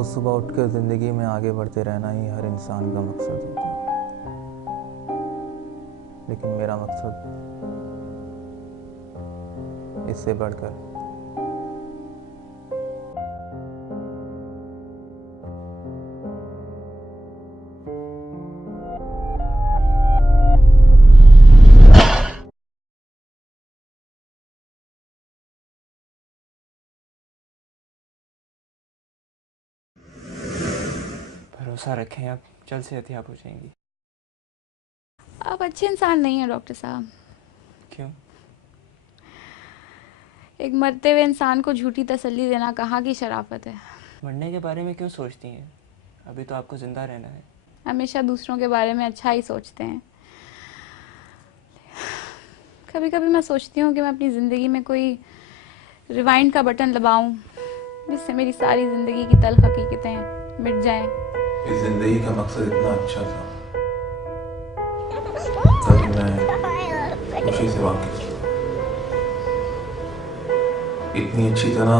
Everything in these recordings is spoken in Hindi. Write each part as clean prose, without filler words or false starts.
रोज़ सुबह उठकर ज़िंदगी में आगे बढ़ते रहना ही हर इंसान का मकसद होता है, लेकिन मेरा मकसद इससे बढ़कर भरोसा रखें, आप जल्द से एहतियात हो जाएंगी। आप अच्छे इंसान नहीं हैं डॉक्टर साहब। क्यों? एक मरते हुए इंसान को झूठी तसल्ली देना कहाँ की शराफत है। मरने के बारे में क्यों सोचती हैं? अभी तो आपको जिंदा रहना है। हमेशा दूसरों के बारे में अच्छा ही सोचते हैं। कभी कभी मैं सोचती हूँ कि मैं अपनी ज़िंदगी में कोई रिवाइंड का बटन दबाऊं, जिससे मेरी सारी ज़िंदगी की तल्ख हकीकतें मिट जाएं। इस जिंदगी का मकसद इतना अच्छा था, तभी मैं खुशी से वाकिफ था, इतनी अच्छी तरह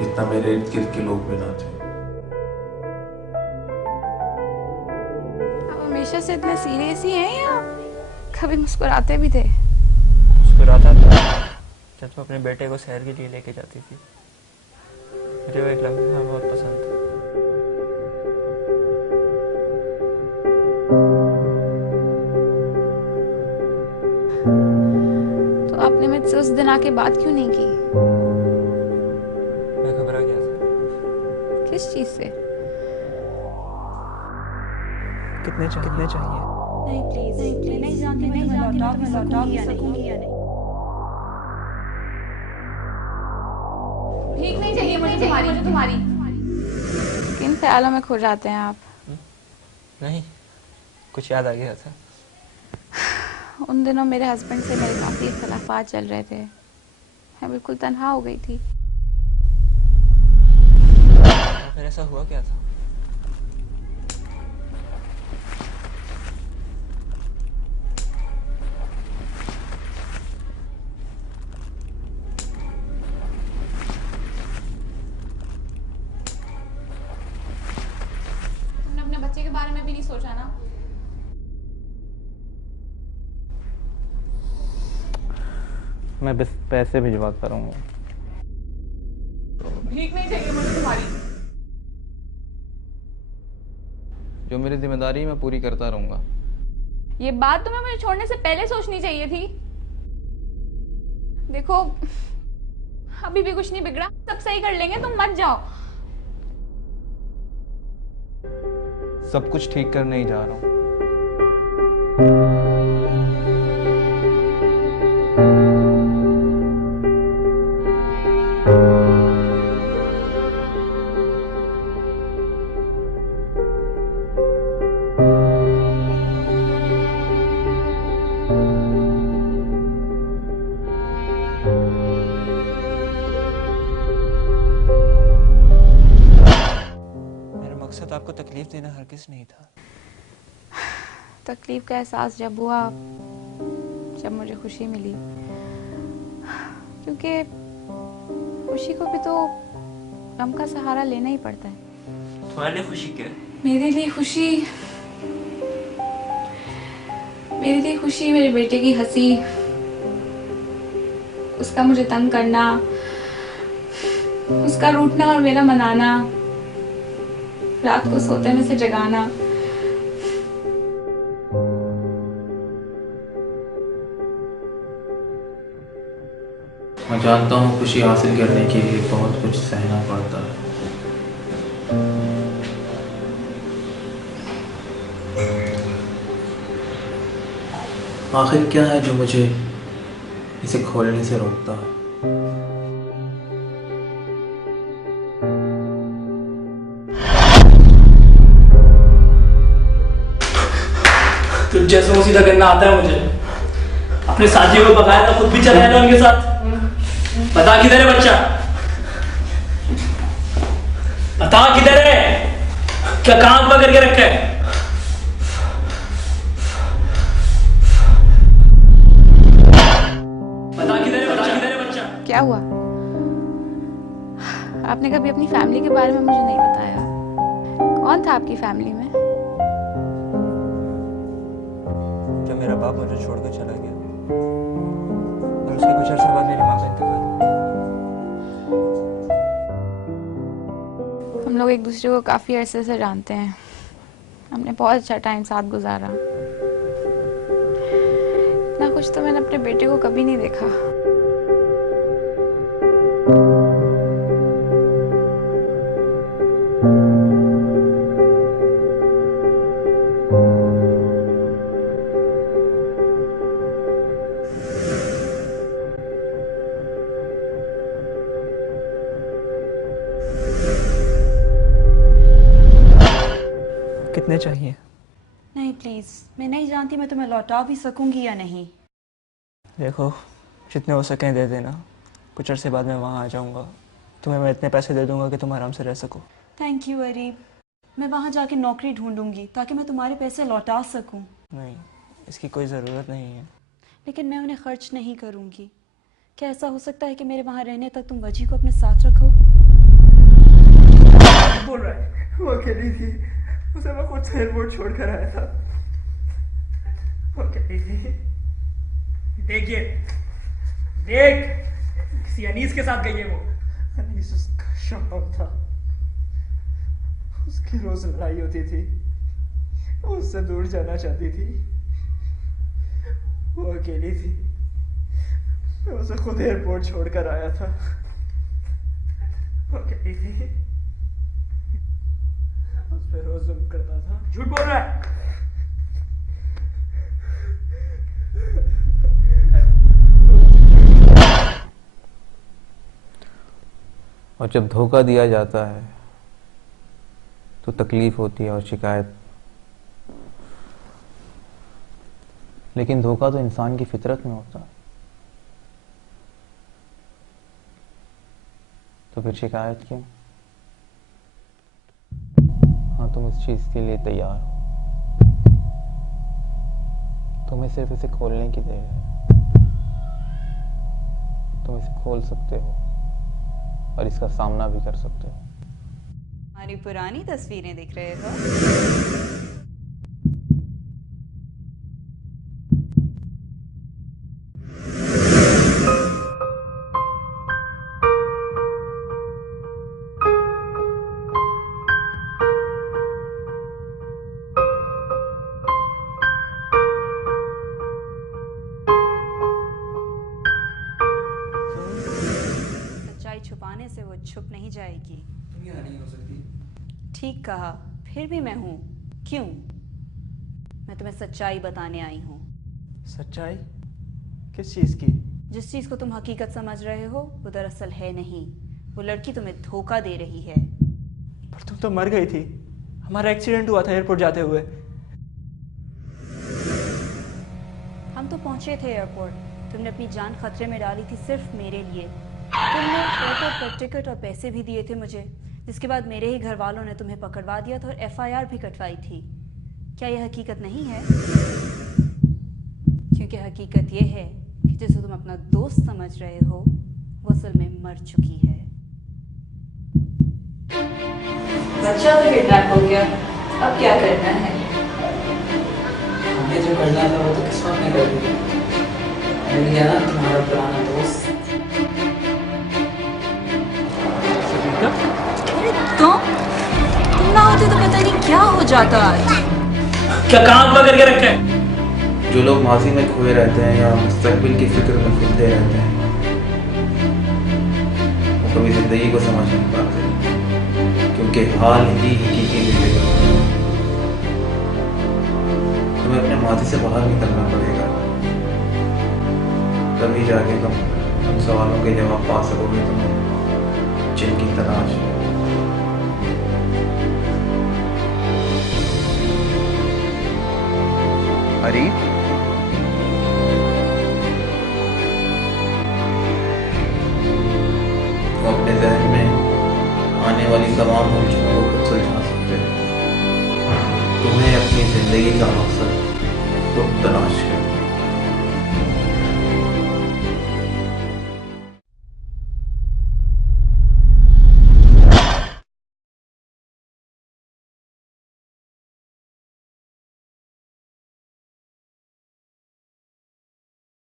जितना मेरे इर्द गिर्द के लोग भी ना थे। आप हमेशा से इतने सीरियस ही हैं या कभी मुस्कुराते भी थे? मुस्कुराता था जब मैं अपने बेटे को सैर के लिए लेके जाती थी। मुझे वो एक लम्हा बहुत पसंद था। तो आपने मुझसे उस दिन आके बात क्यों नहीं की? मैं घबरा गया था। किस चीज़ से? कितने चाहिए? नहीं प्लीज नहीं जानती मैं लौटा सकूंगी या नहीं। ठीक नहीं चाहिए मुझे तुम्हारी। किन ख्यालों में खो जाते हैं आप? नहीं, कुछ याद आ गया था। उन दिनों मेरे हस्बैंड से मेरे काफ़ी इख्तलाफात चल रहे थे। मैं बिल्कुल तन्हा हो गई थी। फिर ऐसा हुआ क्या था? तुमने अपने बच्चे के बारे में भी नहीं सोचा ना? मैं बस पैसे भिजवा करूँगा। भीख नहीं चाहिए मुझे तुम्हारी। जो मेरी जिम्मेदारी मैं पूरी करता रहूँगा। ये बात तुम्हें मुझे छोड़ने से पहले सोचनी चाहिए थी। देखो, अभी भी कुछ नहीं बिगड़ा, सब सही कर लेंगे, तुम मत जाओ। सब कुछ ठीक करने ही जा रहा हूँ। मकसद आपको तकलीफ देना हरगिज़ नहीं था। तकलीफ का एहसास जब हुआ, जब मुझे खुशी मिली, क्योंकि खुशी को भी तो गम का सहारा लेना ही पड़ता है। तुम्हारे लिए खुशी क्या है? मेरे लिए खुशी मेरे बेटे की हंसी, उसका मुझे तंग करना, उसका रूठना और मेरा मनाना, रात को सोते में से जगाना। मैं जानता हूँ खुशी हासिल करने के लिए बहुत कुछ सहना पड़ता है। आखिर क्या है जो मुझे इसे खोलने से रोकता है? तुम जैसे वो सीधा करना आता है मुझे। अपने साथियों को पकाया था, खुद भी चला था उनके साथ। बता किधर है बच्चा? बता किधर है? क्या काम पकड़ के रखा है? बता किधर है बच्चा? क्या हुआ? आपने कभी अपनी फैमिली के बारे में मुझे नहीं बताया। कौन था आपकी फैमिली में? जब मेरा बाप मुझे छोड़ कर चला गया और उसके कुछ अर्से बाद मेरी माँ का इंतकाल हुआ। हम लोग एक दूसरे को काफ़ी अरसे से जानते हैं। हमने बहुत अच्छा टाइम साथ गुजारा। इतना कुछ तो मैंने अपने बेटे को कभी नहीं देखा। कितने चाहिए? नहीं प्लीज़, मैं नहीं जानती मैं तुम्हें लौटा भी सकूंगी या नहीं। देखो, जितने हो सकें दे देना। कुछ अर्से बाद मैं वहाँ आ जाऊँगा। तुम्हें मैं इतने पैसे दे दूँगा कि तुम आराम से रह सको। Thank you Areeb. मैं वहाँ जाके नौकरी ढूंढूंगी ताकि मैं तुम्हारे पैसे लौटा सकूं। नहीं, इसकी कोई ज़रूरत नहीं है। लेकिन मैं उन्हें खर्च नहीं करूंगी। क्या ऐसा हो सकता है कि मेरे वहाँ रहने तक तुम वजी को अपने साथ रखो? बोल रहा है, वो अकेली थी। उसे मैं खुद से एयरपोर्ट छोड़ कर आया था। वो अकेली थी। देखिए, देख, किसी अनीस के साथ गई है वो। अनीस उसका शौक था। उसकी रोज लड़ाई होती थी। वो उससे दूर जाना चाहती थी। वो अकेली थी। मैं उसे खुद एयरपोर्ट छोड़कर आया था। वो अकेली थी। उस पर रोज जुल्म करता था। झूठ बोल रहा है। और जब धोखा दिया जाता है तो तकलीफ होती है और शिकायत। लेकिन धोखा तो इंसान की फितरत में होता है, तो फिर शिकायत क्यों? हाँ, तुम इस चीज के लिए तैयार हो। तुम्हें सिर्फ इसे खोलने की देर है। तुम इसे खोल सकते हो और इसका सामना भी कर सकते हो। हमारी पुरानी तस्वीरें दिख रहे हो? सच्चाई छुपाने से वो छुप नहीं जाएगी। तुम यहाँ नहीं हो सकती। ठीक कहा, फिर भी मैं हूँ। क्यों? मैं तुम्हें सच्चाई बताने आई हूँ। सच्चाई? किस चीज की? जिस चीज को तुम हकीकत समझ रहे हो वो दरअसल है नहीं। वो लड़की तुम्हें धोखा दे रही है। पर तुम तो मर गई थी। हमारा एक्सीडेंट हुआ था एयरपोर्ट जाते हुए। हम तो पहुंचे थे एयरपोर्ट। तुमने अपनी जान खतरे में डाली थी सिर्फ मेरे लिए। तुमने एयरपोर्ट पर टिकट और पैसे भी दिए थे मुझे, जिसके बाद मेरे ही घर वालों ने तुम्हें पकड़वा दिया था और एफआईआर भी कटवाई थी। क्या यह हकीकत नहीं है? क्योंकि हकीकत यह है कि जिसे तुम अपना दोस्त समझ रहे हो वो असल में मर चुकी है। बच्चा तो किडनैप हो गया, अब क्या करना है? हमें जो करना था वो तो किस्मत ने कर दिया। मिल गया ना तुम्हारा पुराना दोस्त। तुम ना होते तो पता नहीं क्या हो जाता आज। क्या काम पकड़ के रखे हैं? जो लोग माजी में खोए रहते हैं या मुस्तकबिल की फिक्र में घूमते रहते हैं, वो कभी जिंदगी को समझ नहीं पाते, क्योंकि हाल ही हकीकी जिंदगी है। तुम्हें अपने माजी से बाहर निकलना पड़ेगा, तभी जाके तुम उन सवालों के जवाब पा सकोगे तुम्हें जिनकी तलाश है। अरीब, वो अपने जहन में आने वाली तमाम उलझनों को खुद सुलझा सकते हैं। तुम्हें अपनी जिंदगी का मकसद खुद तलाश करना।